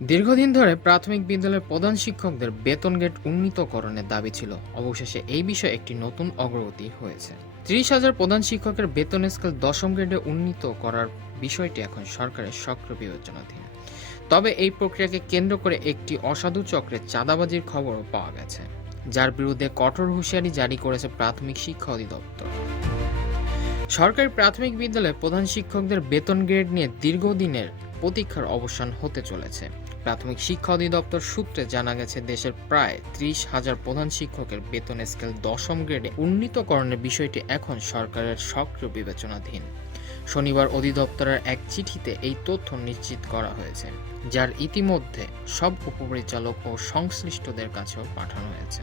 দীর্ঘদিন ধরে প্রাথমিক বিদ্যালয়ের প্রধান শিক্ষকদের বেতন গ্রেড উন্নীতকরণের দাবি ছিল। অবশেষে এই বিষয়ে একটি নতুন অগ্রগতি হয়েছে। ৩০,০০০ প্রধান শিক্ষকের বেতন স্কেল দশম গ্রেডে উন্নীত করার বিষয়টি এখন সরকারের সক্রিয় বিবেচনাধীন। তবে এই প্রক্রিয়াকে কেন্দ্র করে একটি অসাধু চক্রের চাঁদাবাজির খবরও পাওয়া গেছে, যার বিরুদ্ধে কঠোর হুঁশিয়ারি জারি করেছে প্রাথমিক শিক্ষা অধিদপ্তর। সরকারি প্রাথমিক বিদ্যালয়ে প্রধান শিক্ষকদের বেতন গ্রেড নিয়ে দীর্ঘদিনের প্রতীক্ষার অবসান হতে চলেছে। প্রাথমিক শিক্ষা অধিদপ্তর সূত্রে জানা গেছে, দেশের প্রায় ৩০,০০০ প্রধান শিক্ষকের বেতন স্কেল দশম গ্রেডে উন্নীতকরণের বিষয়টি এখন সরকারের সক্রিয় বিবেচনাধীন। শনিবার অধিদপ্তরের এক চিঠিতে এই তথ্য নিশ্চিত করা হয়েছে, যার ইতিমধ্যে সব উপপরিচালক ও সংশ্লিষ্টদের কাছেও পাঠানো হয়েছে।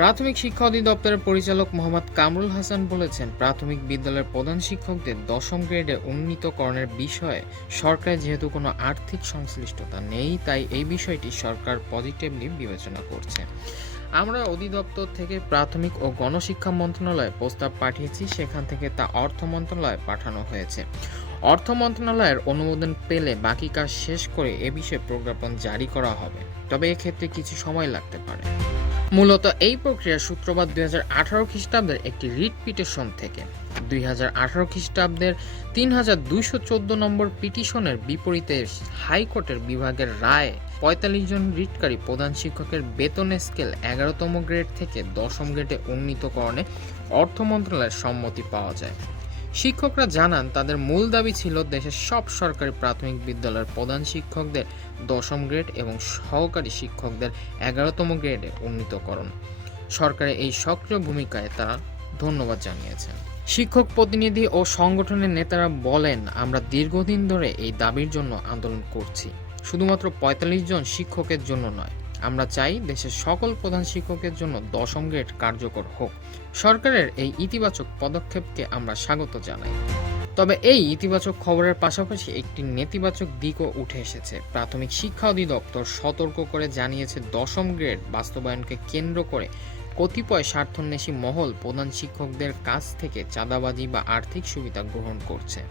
প্রাথমিক শিক্ষা অধিদপ্তরের পরিচালক মোহাম্মদ কামরুল হাসান বলেছেন, প্রাথমিক বিদ্যালয়ের প্রধান শিক্ষকদের দশম গ্রেডে উন্নীতকরণের বিষয়ে সরকারের যেহেতু কোনো আর্থিক সংশ্লিষ্টতা নেই, তাই এই বিষয়টি সরকার পজিটিভলি বিবেচনা করছে। আমরা অধিদপ্তর থেকে প্রাথমিক ও গণশিক্ষা মন্ত্রণালয়ে প্রস্তাব পাঠিয়েছি, সেখান থেকে তা অর্থ মন্ত্রণালয়ে পাঠানো হয়েছে। অর্থ মন্ত্রণালয়ের অনুমোদন পেলে বাকি কাজ শেষ করে এ বিষয়ে প্রজ্ঞাপন জারি করা হবে, তবে এক্ষেত্রে কিছু সময় লাগতে পারে। মূলত এই প্রক্রিয়ার সূত্রপাত ২০১৮ খ্রিস্টাব্দের একটি রিট পিটিশন থেকে। ২০১৮ খ্রিস্টাব্দের ৩,২১৪ নম্বর পিটিশনের বিপরীতে হাইকোর্টের বিভাগের রায়ে ৪৫ জন রিটকারী প্রধান শিক্ষকের বেতন স্কেল ১১তম গ্রেড থেকে দশম গ্রেডে উন্নীতকরণে অর্থ মন্ত্রণালয়ের সম্মতি পাওয়া যায়। শিক্ষকরা জানান, তাদের মূল দাবি ছিল দেশের সব সরকারি প্রাথমিক বিদ্যালয়ের প্রধান শিক্ষকদের দশম গ্রেড এবং সহকারী শিক্ষকদের ১১তম গ্রেডে উন্নীতকরণ। সরকারের এই সক্রিয় ভূমিকায় তারা ধন্যবাদ জানিয়েছেন। শিক্ষক প্রতিনিধি ও সংগঠনের নেতারা বলেন, আমরা দীর্ঘদিন ধরে এই দাবির জন্য আন্দোলন করছি, শুধুমাত্র ৪৫ জন শিক্ষকের জন্য নয়। আমরা চাই দেশের সকল প্রধান শিক্ষকের জন্য দশম গ্রেড কার্যকর হোক। সরকারের এই ইতিবাচক পদক্ষেপকে আমরা স্বাগত জানাই। তবে এই ইতিবাচক খবরের পাশাপাশি একটি নেতিবাচক দিকও উঠে এসেছে। প্রাথমিক শিক্ষা অধিদপ্তর সতর্ক করে জানিয়েছে, দশম গ্রেড বাস্তবায়নকে কেন্দ্র করে কতিপয় স্বার্থান্বেষী মহল প্রধান শিক্ষকদের কাছ থেকে চাঁদাবাজি বা আর্থিক সুবিধা গ্রহণ করছে।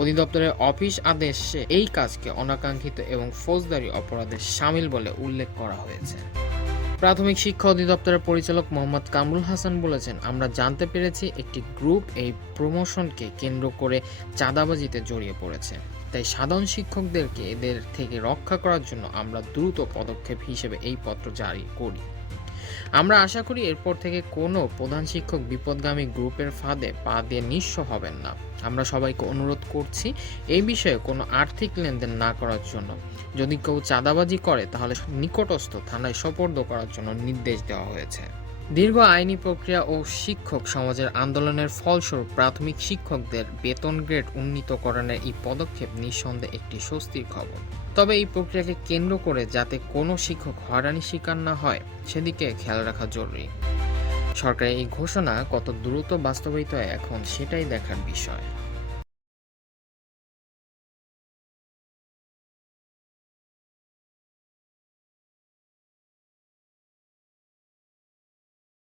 অধিদপ্তরের অফিস আদেশে এই কাজকে অনাকাঙ্ক্ষিত এবং ফৌজদারি অপরাধের শামিল বলে উল্লেখ করা হয়েছে। প্রাথমিক শিক্ষা অধিদপ্তরের পরিচালক মোহাম্মদ কামরুল হাসান বলেছেন, আমরা জানতে পেরেছি একটি গ্রুপ এই প্রমোশনকে কেন্দ্র করে চাঁদাবাজিতে জড়িয়ে পড়েছে। তাই সাধারণ শিক্ষকদেরকে এদের থেকে রক্ষা করার জন্য আমরা দ্রুত পদক্ষেপ হিসেবে এই পত্র জারি করি। আমরা আশা করি এরপর থেকে কোনো প্রধান শিক্ষক বিপদগামী গ্রুপের ফাঁদে পা দিয়ে নিঃস্ব হবেন না। আমরা সবাইকে অনুরোধ করছি এই বিষয়ে কোনো আর্থিক লেনদেন না করার জন্য। যদি কেউ চাঁদাবাজি করে তাহলে নিকটস্থ থানায় সোপর্দ করার জন্য নির্দেশ দেওয়া হয়েছে। দীর্ঘ আইনি প্রক্রিয়া ও শিক্ষক সমাজের আন্দোলনের ফলস্বরূপ প্রাথমিক শিক্ষকদের বেতন গ্রেড উন্নীতকরণের এই পদক্ষেপ নিঃসন্দেহে একটি স্বস্তির খবর। তবে এই প্রক্রিয়াকে কেন্দ্র করে যাতে কোনো শিক্ষক হয়রানির শিকার না হয়, সেদিকে খেয়াল রাখা জরুরি। সরকারের এই ঘোষণা কত দ্রুত বাস্তবায়িত হয় এখন সেটাই দেখার বিষয়।